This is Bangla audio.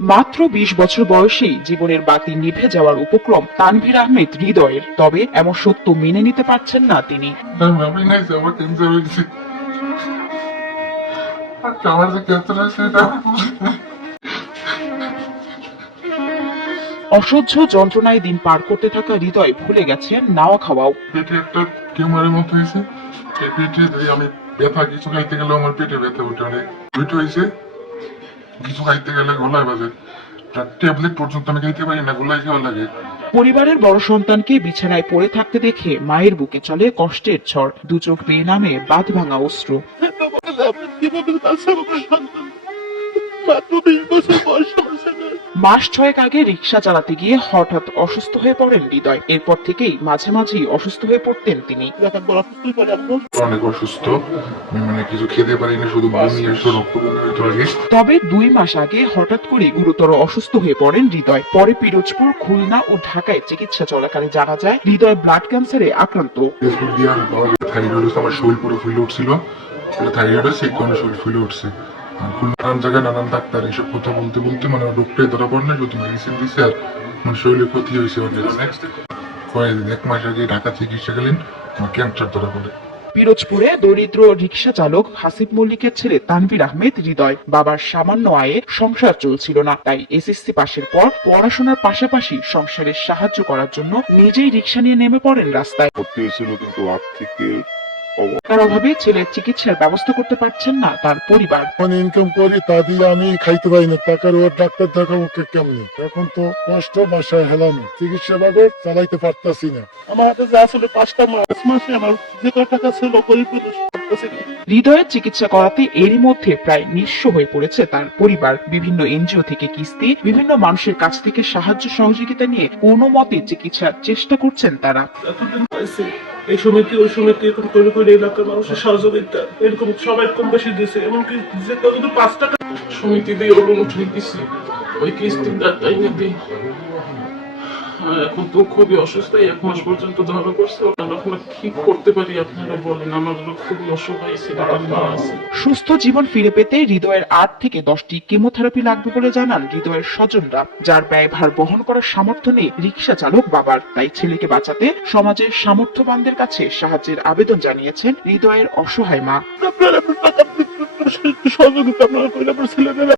মাত্র ২০ বছর বয়সেই জীবনের বাতি নিভে যাওয়ার উপক্রম তানভীর আহমেদ হৃদয়ের। তবে এমন সত্য মেনে নিতে পারছেন না তিনি। আমি নাই যে আমার ক্যান্সার হয়েছে। আমার যে ক্যান্সার হয়েছে এটা আমি বুঝি না। অসহ্য যন্ত্রণায় দিন পার করতে থাকা হৃদয় ভুলে গেছেন নাওয়া খাওয়াও। পেটে একটা টিউমারের মতো হয়েছে। এই পেটে যদি আমি ব্যথা কিছু খাইতে গেলে আমার পেটে ব্যথা উঠে অনেক ওইটা হয়েছে। কিছু খাইতে গেলে গলায় বাজে, ট্যাবলেট পর্যন্ত আমি খাইতে পারি না, গলায় খাওয়া লাগে। পরিবারের বড় সন্তানকে বিছানায় পড়ে থাকতে দেখে মায়ের বুকে চলে কষ্টের ঝড়, দু চোখ বেয়ে নামে বাঁধ ভাঙা অশ্রু। মাস ৬ আগে রিক্সা চালাতে গিয়ে হঠাৎ অসুস্থ হয়ে পড়েন হৃদয়। এরপর থেকেই মাঝে মাঝেই অসুস্থ হয়ে পড়তেন তিনি। অনেক অসুস্থ, আমি মানে কিছু খেতে পারি না, শুধু বমি আসতো, রক্ত বমি হইতো আগে। তবে ২ মাস আগে হঠাৎ করে গুরুতর অসুস্থ হয়ে পড়েন হৃদয়। পরে পিরোজপুর, খুলনা ও ঢাকায় চিকিৎসা চলাকালে জানা যায় হৃদয় ব্লাড ক্যান্সারে আক্রান্ত। ফেসবুক দিয়ে থাইরয়েড হচ্ছে, আমার শরীর পুরো ফুলে উঠছিল। থাইরয়েড হচ্ছে, এই কারণে শরীর ফুলে উঠছে। নানান জায়গায় নানান ডাক্তার এইসব কথা বলতে বলতে মানে ডক্টরে ধরা পড়ে না, শুধু মেডিসিন দিচ্ছে আর মানে শরীরে ক্ষতি হয়েছে অনেক। কয়েকদিন ১ মাস আগে ঢাকা চিকিৎসাকালীন আমার ক্যান্সার ধরা পড়ে। পিরোজপুরে দরিদ্র রিকশা চালক হাসিব মল্লিকের ছেলে তানভীর আহমেদ হৃদয়। বাবার সামান্য আয়ে সংসার চলছিল না, তাই এসএসসি পাশের পর পড়াশোনার পাশাপাশি সংসারের সাহায্য করার জন্য নিজেই রিকশা নিয়ে নেমে পড়েন রাস্তায়। ভর্তি হয়েছিল, কিন্তু আর্থিকের তার অভাবে ছেলের চিকিৎসার ব্যবস্থা করতে পারছেন না তার পরিবার। মানে ইনকাম করি তা দিয়ে আমি খাইতে পারি না, টাকার ওর ডাক্তার দেখাবো কেমনি? এখন তো কষ্ট, বাসায় হেলানো, চিকিৎসা ভাবে চালাইতে পারতাছি না। আমার হাতে যা ছিল 5টা মাসে আমার যে কয় টাকা ছিল পরিপূর্ণ করতেছি না। হৃদয়ের চিকিৎসা করাতে এরই মধ্যে প্রায় নিঃস্ব হয়ে পড়েছে তার পরিবার। বিভিন্ন এনজিও থেকে কিস্তি, বিভিন্ন মানুষের কাছ থেকে সাহায্য সহযোগিতা নিয়ে কোনো মতে চিকিৎসার চেষ্টা করছেন তারা। এতদিন পাইছি এই সমিতি ওই সমিতি এরকম করে করে এলাকার মানুষের সহযোগিতা এরকম সবাই কম বেশি দিয়েছে, এমনকি যে কত 5 টাকা সমিতি দিয়ে ওরকম উঠে দিছি, ওই কিস্তির দাঁড়াই না দিই। এখন তো খুবই অসুস্থ, 1 মাস পর্যন্ত ধরা করছে। এখন কি করতে পারি আপনারা বলেন, আমার খুবই অসহায় ছিল। সুস্থ জীবন ফিরে পেতে হৃদয়ের ৮ থেকে ১০টি কেমোথেরাপি লাগবে বলে জানান হৃদয়ের স্বজনরা, যার ব্যয়ভার বহন করার সামর্থ্য নেই রিকশা চালক বাবার। তাই ছেলেকে বাঁচাতে সমাজের সামর্থ্যবানদের কাছে সাহায্যের আবেদন জানিয়েছেন হৃদয়ের অসহায় মা। আপনারা সহযোগিতা আপনারা করে আপনার ছেলেমেয়েরা